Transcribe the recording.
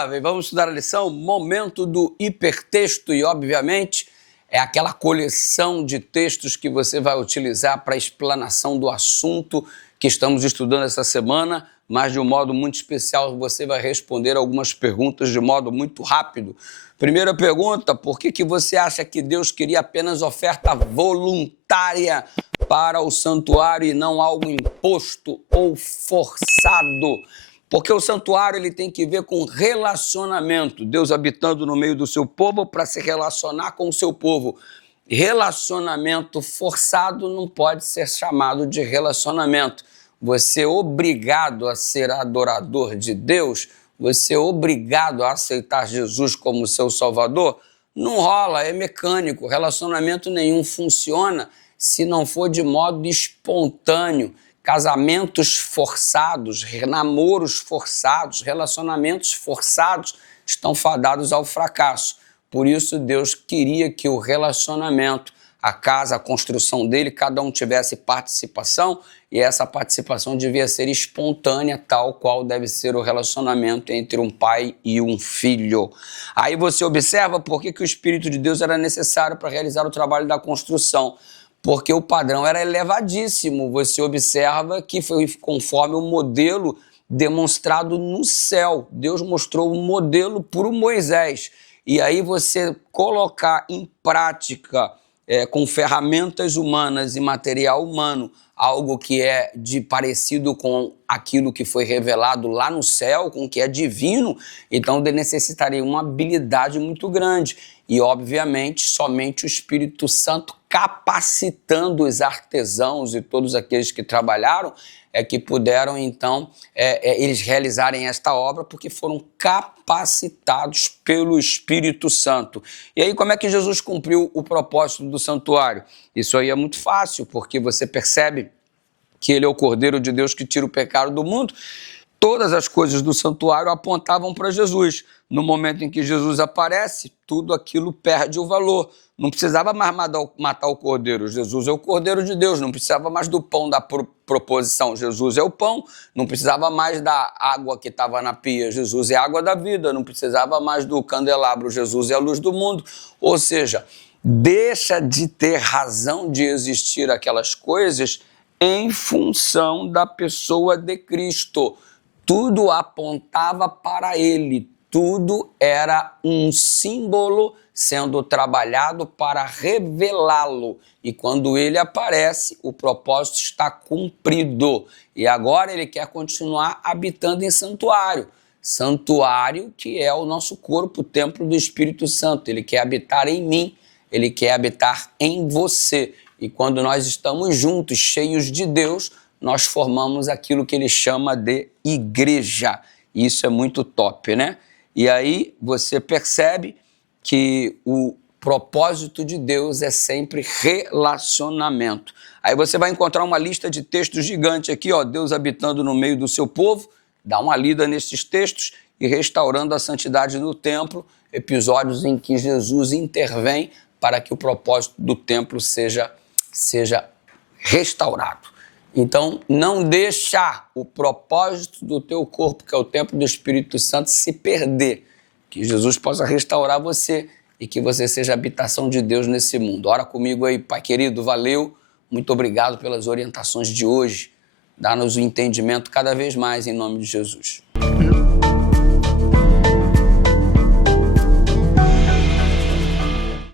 jovem, vamos estudar a lição Momento do Hipertexto e, obviamente, é aquela coleção de textos que você vai utilizar para a explanação do assunto que estamos estudando essa semana, mas de um modo muito especial você vai responder algumas perguntas de modo muito rápido. Primeira pergunta, por que você acha que Deus queria apenas oferta voluntária para o santuário e não algo imposto ou forçado? Porque o santuário ele tem que ver com relacionamento, Deus habitando no meio do seu povo para se relacionar com o seu povo. Relacionamento forçado não pode ser chamado de relacionamento. Você é obrigado a ser adorador de Deus, você é obrigado a aceitar Jesus como seu Salvador, não rola, é mecânico. Relacionamento nenhum funciona se não for de modo espontâneo. Casamentos forçados, namoros forçados, relacionamentos forçados estão fadados ao fracasso. Por isso, Deus queria que o relacionamento, a casa, a construção dele, cada um tivesse participação e essa participação devia ser espontânea, tal qual deve ser o relacionamento entre um pai e um filho. Aí você observa por que o Espírito de Deus era necessário para realizar o trabalho da construção. Porque o padrão era elevadíssimo. Você observa que foi conforme o modelo demonstrado no céu. Deus mostrou um modelo para o Moisés. E aí você colocar em prática, com ferramentas humanas e material humano, algo que é de parecido com aquilo que foi revelado lá no céu, com o que é divino, então necessitaria uma habilidade muito grande. E, obviamente, somente o Espírito Santo capacitando os artesãos e todos aqueles que trabalharam é que puderam, então, eles realizarem esta obra porque foram capacitados pelo Espírito Santo. E aí, como é que Jesus cumpriu o propósito do santuário? Isso aí é muito fácil, porque você percebe que ele é o Cordeiro de Deus que tira o pecado do mundo. Todas as coisas do santuário apontavam para Jesus. No momento em que Jesus aparece, tudo aquilo perde o valor. Não precisava mais matar o cordeiro. Jesus é o Cordeiro de Deus. Não precisava mais do pão da proposição. Jesus é o pão. Não precisava mais da água que estava na pia. Jesus é a água da vida. Não precisava mais do candelabro. Jesus é a luz do mundo. Ou seja, deixa de ter razão de existir aquelas coisas em função da pessoa de Cristo. Tudo apontava para ele, tudo era um símbolo sendo trabalhado para revelá-lo. E quando ele aparece, o propósito está cumprido. E agora ele quer continuar habitando em santuário. Santuário que é o nosso corpo, o templo do Espírito Santo. Ele quer habitar em mim, ele quer habitar em você. E quando nós estamos juntos, cheios de Deus, nós formamos aquilo que ele chama de igreja. Isso é muito top, né? E aí você percebe que o propósito de Deus é sempre relacionamento. Aí você vai encontrar uma lista de textos gigante aqui, ó, Deus habitando no meio do seu povo, dá uma lida nesses textos e restaurando a santidade do templo, episódios em que Jesus intervém para que o propósito do templo seja restaurado. Então, não deixa o propósito do teu corpo, que é o templo do Espírito Santo, se perder. Que Jesus possa restaurar você e que você seja a habitação de Deus nesse mundo. Ora comigo aí, Pai querido, valeu. Muito obrigado pelas orientações de hoje. Dá-nos o entendimento cada vez mais em nome de Jesus.